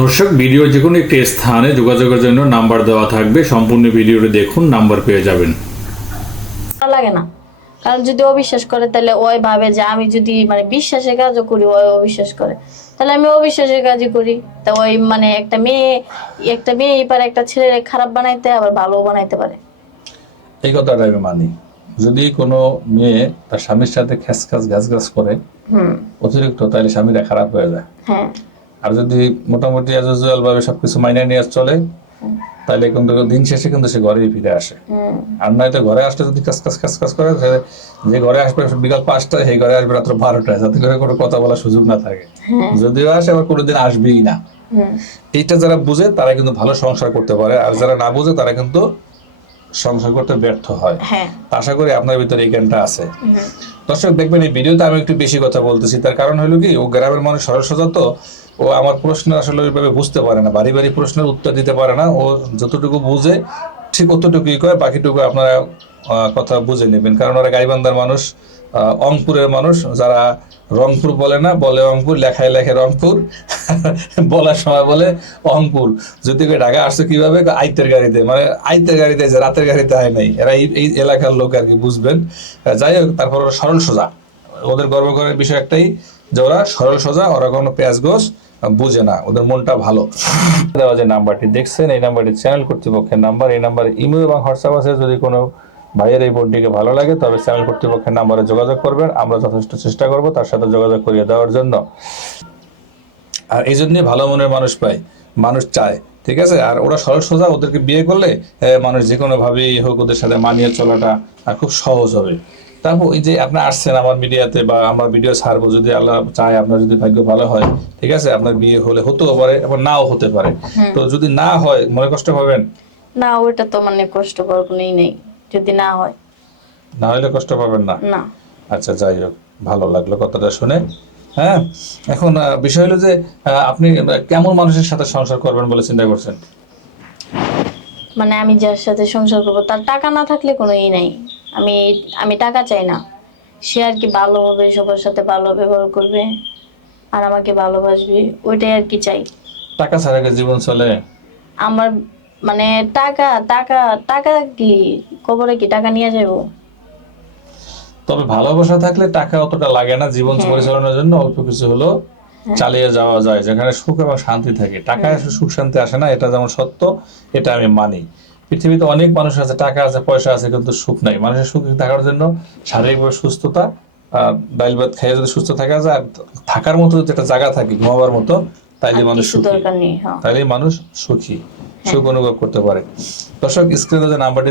দর্শক ভিডিও যে কোনো একটি স্থানে যোগাযোগের জন্য নাম্বার দেওয়া থাকবে। সম্পূর্ণ ভিডিওটি দেখুন নাম্বার পেয়ে যাবেন। লাগে না। কারণ যদি অবিশ্বাস করে তাহলে ওই ভাবে যে আমি যদি মানে বিশ্বাসের কাজও করি ওই অবিশ্বাস করে। তাহলে আমি অবিশ্বাসের কাজই করি। তা ওই মানে একটা মেয়ে একটা মেয়ে পারে একটা ছেলে খারাপ বানাইতে আবার ভালো বানাইতে পারে। এই কথাটা আমি মানি। যদি কোনো মেয়ে তার স্বামীর সাথে খ্যাস গাছ গাছ করে অতিরিক্ত তাহলে স্বামীরা খারাপ হয়ে যায়। হ্যাঁ। আর যদি মোটামুটি অ্যাজুয়াল ভাবে সবকিছু মাইনে নিয়ে চলে তাহলে কিন্তু দিন শেষে কিন্তু সে ঘরেই ফিরে আসে। আর নয়তো ঘরে আসলে যদি কাজ কাজ কাজ কাজ করে যে ঘরে আসবে বিকাল পাঁচটায় সেই ঘরে আসবে রাত্র বারোটায়। যাতে করে কোনো কথা বলার সুযোগ না থাকে। যদিও আসে আবার কোনোদিন আসবেই না। এইটা যারা বুঝে তারা কিন্তু ভালো সংসার করতে পারে। আর যারা না বুঝে তারা কিন্তু সংসার করতে ব্যর্থ হয়। হ্যাঁ। আশা করি আপনার ভিতরে এই জ্ঞানটা আছে। দর্শক দেখবেন এই ভিডিওতে আমি একটু বেশি কথা বলতেছি। তার কারণ হলো কি ও গ্রামের মানুষ সরল সোজা তো ও আমার প্রশ্ন আসলে ওইভাবে বুঝতে পারে না। বাড়ি বাড়ি প্রশ্নের উত্তর দিতে পারে না। ও যতটুকু বুঝে, ঠিক অতটুকুই করে বাকিটুকু আপনারা কথা বুঝে নেবেন। কারণ ওরা গাইবান্ধার মানুষ অংপুরের মানুষ। যারা রংপুর বলে না, বলে অংপুর লেখায় লেখে রংপুর। বলার সময় বলে অংপুর যদি ঢাকা আসছে কীভাবে? আইতের গাড়িতে। মানে আইতের গাড়িতে যে রাতের গাড়িতে হয় নাই। এরা এই এলাকার লোক আর কি, বুঝবেন। যাই হোক, তারপর সরল সোজা। ওদের গর্ব করার বিষয় একটাই যে ওরা সরল সোজা, ওরা কোনো পেঁয়াজ গোস বুঝে না, ওদের মনটা ভালো। দেওয়া যে নাম্বারটি দেখছেন, এই নাম্বারটি চ্যানেল কর্তৃপক্ষের নাম্বার, এই নাম্বারে ইমেল এবং হোয়াটসঅ্যাপ আছে। যদি কোনো ভাইয়ের এই বোর্ডটিকে ভালো লাগে, তবে চ্যানেল কর্তৃপক্ষের নাম্বারে যোগাযোগ করবেন। আমরা যথেষ্ট চেষ্টা করব তার সাথে যোগাযোগ করিয়ে দেওয়ার জন্য। আর এই জন্যই ভালো মনের মানুষ পায়, মানুষ চায়, ঠিক আছে? আর ওরা সরল সোজা ওদেরকে বিয়ে করলে মানুষ যে কোনো ভাবেই হোক ওদের সাথে মানিয়ে চলাটা খুব সহজ হবে। তারপর এই যে আপনি আসছেন আমার মিডিয়াতে বা আমার ভিডিও ছাড়বো যদি আল্লাহ চায় আপনার যদি ভাগ্য ভালো হয় ঠিক আছে? আপনার বিয়ে হলে হতেও পারে আবার নাও হতে পারে। তো যদি না হয় মনে কষ্ট পাবেন? না ওইটা তো মানে কষ্ট পাওয়ার কোনোই নেই যদি না হয়। না হলে কষ্ট পাবেন না? না। আচ্ছা যাই হোক ভালো লাগল কথাটা শুনে। হ্যাঁ? এখন বিষয় হলো যে আপনি কেমন মানুষের সাথে সংসার করবেন বলে চিন্তা করছেন? মানে আমি যার সাথে সংসার করব তার টাকা না থাকলে কোনো ই নাই। আমি আমি টাকা চাই না। সে আর কি ভালো হবে সবার সাথে ভালো ব্যবহার করবে আর আমাকে ভালোবাসবে ওইটাই আর কি চাই। টাকা ছাড়া কি জীবন চলে? আমার মানে টাকা টাকা টাকা কি কবরে কি টাকা নিয়ে যাব তবে ভালোবাসা থাকলে টাকা অতটা লাগে না জীবন পরিচালনার জন্য অল্প কিছু হলো চালিয়ে যাওয়া যায় যেখানে সুখ এবং শান্তি থাকে। টাকা এসে সুখ শান্তি আসে না এটা যেমন সত্য এটা আমি মানি। পৃথিবীতে অনেক মানুষ আছে টাকা আছে পয়সা আছে কিন্তু সুখ নাই। মানুষের সুখ থাকার জন্য শারীরিকভাবে সুস্থতা ডাইল ভাত খেয়ে যদি সুস্থ থাকা যায় আর থাকার মতো যদি একটা জায়গা থাকে ঘুমাবার মতো তাইলে মানুষ সুখী। হ্যাঁ। তাইলে মানুষ সুখী সুখ অনুভব করতে পারে। দর্শক স্ক্রিনে যে নাম্বারটি